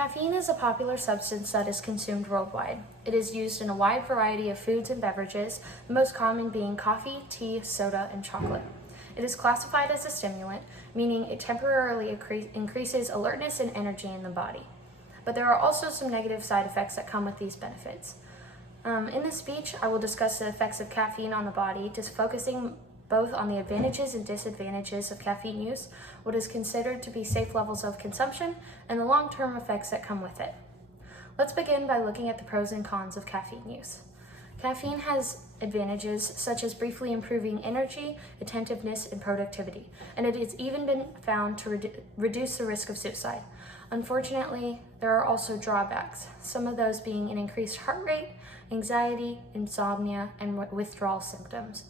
Caffeine is a popular substance that is consumed worldwide. It is used in a wide variety of foods and beverages, the most common being coffee, tea, soda, and chocolate. It is classified as a stimulant, meaning it temporarily increases alertness and energy in the body. But there are also some negative side effects that come with these benefits. In this speech, I will discuss the effects of caffeine on the body, just focusing both on the advantages and disadvantages of caffeine use, what is considered to be safe levels of consumption, and the long-term effects that come with it. Let's begin by looking at the pros and cons of caffeine use. Caffeine has advantages such as briefly improving energy, attentiveness, and productivity, and it has even been found to reduce the risk of suicide. Unfortunately, there are also drawbacks, some of those being an increased heart rate, anxiety, insomnia, and withdrawal symptoms.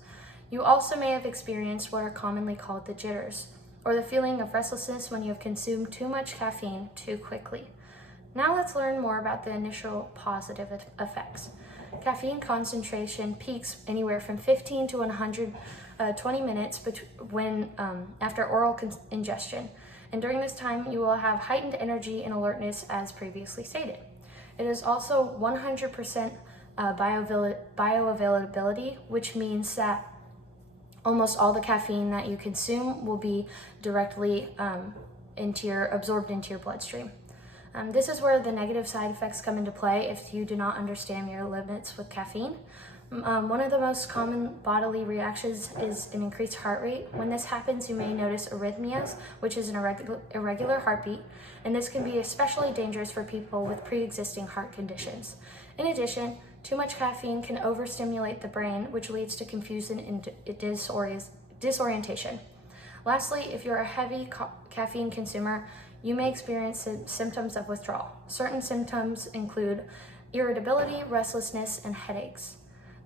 You also may have experienced what are commonly called the jitters, or the feeling of restlessness when you have consumed too much caffeine too quickly. Now let's learn more about the initial positive effects. Caffeine concentration peaks anywhere from 15 to 120 minutes after oral ingestion, and during this time you will have heightened energy and alertness as previously stated. It is also 100% bioavailability, which means that almost all the caffeine that you consume will be directly absorbed into your bloodstream. This is where the negative side effects come into play if you do not understand your limits with caffeine. One of the most common bodily reactions is an increased heart rate. When this happens, you may notice arrhythmias, which is an irregular heartbeat, and this can be especially dangerous for people with pre-existing heart conditions. In addition, too much caffeine can overstimulate the brain, which leads to confusion and disorientation. Lastly, if you're a heavy caffeine consumer, you may experience symptoms of withdrawal. Certain symptoms include irritability, restlessness, and headaches.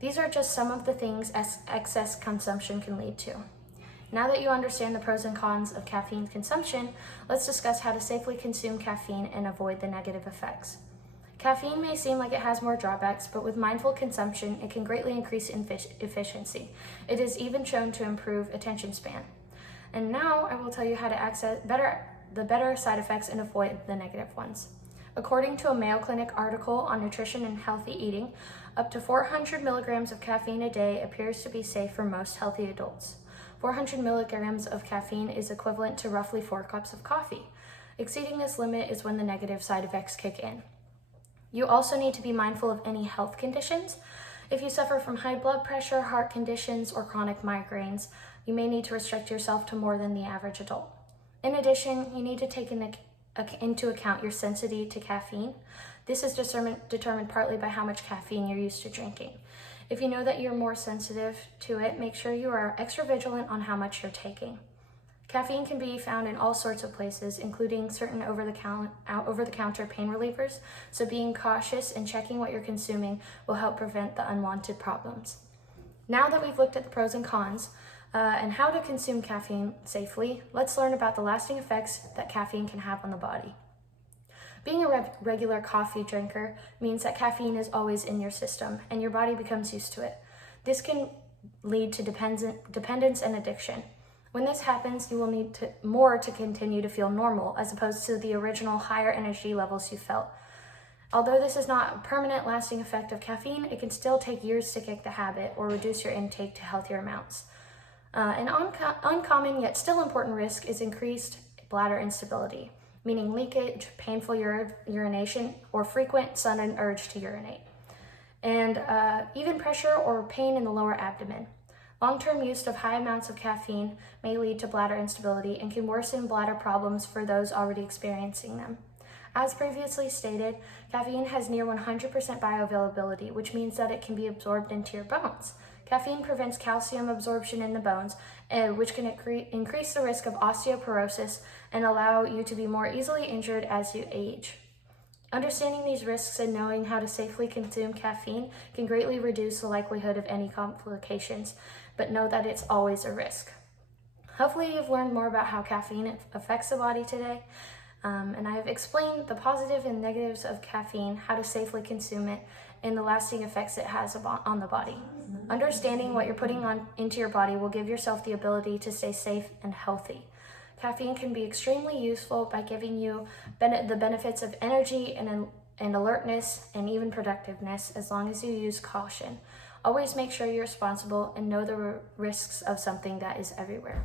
These are just some of the things excess consumption can lead to. Now that you understand the pros and cons of caffeine consumption, let's discuss how to safely consume caffeine and avoid the negative effects. Caffeine may seem like it has more drawbacks, but with mindful consumption, it can greatly increase efficiency. It is even shown to improve attention span. And now I will tell you how to access the better side effects and avoid the negative ones. According to a Mayo Clinic article on nutrition and healthy eating, up to 400 milligrams of caffeine a day appears to be safe for most healthy adults. 400 milligrams of caffeine is equivalent to roughly 4 cups of coffee. Exceeding this limit is when the negative side effects kick in. You also need to be mindful of any health conditions. If you suffer from high blood pressure, heart conditions, or chronic migraines, you may need to restrict yourself to more than the average adult. In addition, you need to take into account your sensitivity to caffeine. This is determined partly by how much caffeine you're used to drinking. If you know that you're more sensitive to it, make sure you are extra vigilant on how much you're taking. Caffeine can be found in all sorts of places, including certain over-the-counter pain relievers, so being cautious and checking what you're consuming will help prevent the unwanted problems. Now that we've looked at the pros and cons and how to consume caffeine safely, let's learn about the lasting effects that caffeine can have on the body. Being a regular coffee drinker means that caffeine is always in your system and your body becomes used to it. This can lead to dependence and addiction. When this happens, you will need more to continue to feel normal, as opposed to the original higher energy levels you felt. Although this is not a permanent lasting effect of caffeine, it can still take years to kick the habit or reduce your intake to healthier amounts. An uncommon yet still important risk is increased bladder instability, meaning leakage, painful urination, or frequent sudden urge to urinate, and even pressure or pain in the lower abdomen. Long-term use of high amounts of caffeine may lead to bladder instability and can worsen bladder problems for those already experiencing them. As previously stated, caffeine has near 100% bioavailability, which means that it can be absorbed into your bones. Caffeine prevents calcium absorption in the bones, which can increase the risk of osteoporosis and allow you to be more easily injured as you age. Understanding these risks and knowing how to safely consume caffeine can greatly reduce the likelihood of any complications, but know that it's always a risk. Hopefully you've learned more about how caffeine affects the body today, and I have explained the positive and negatives of caffeine, how to safely consume it, and the lasting effects it has on the body. Understanding what you're putting into your body will give yourself the ability to stay safe and healthy. Caffeine can be extremely useful by giving you the benefits of energy and alertness and even productiveness as long as you use caution. Always make sure you're responsible and know the risks of something that is everywhere.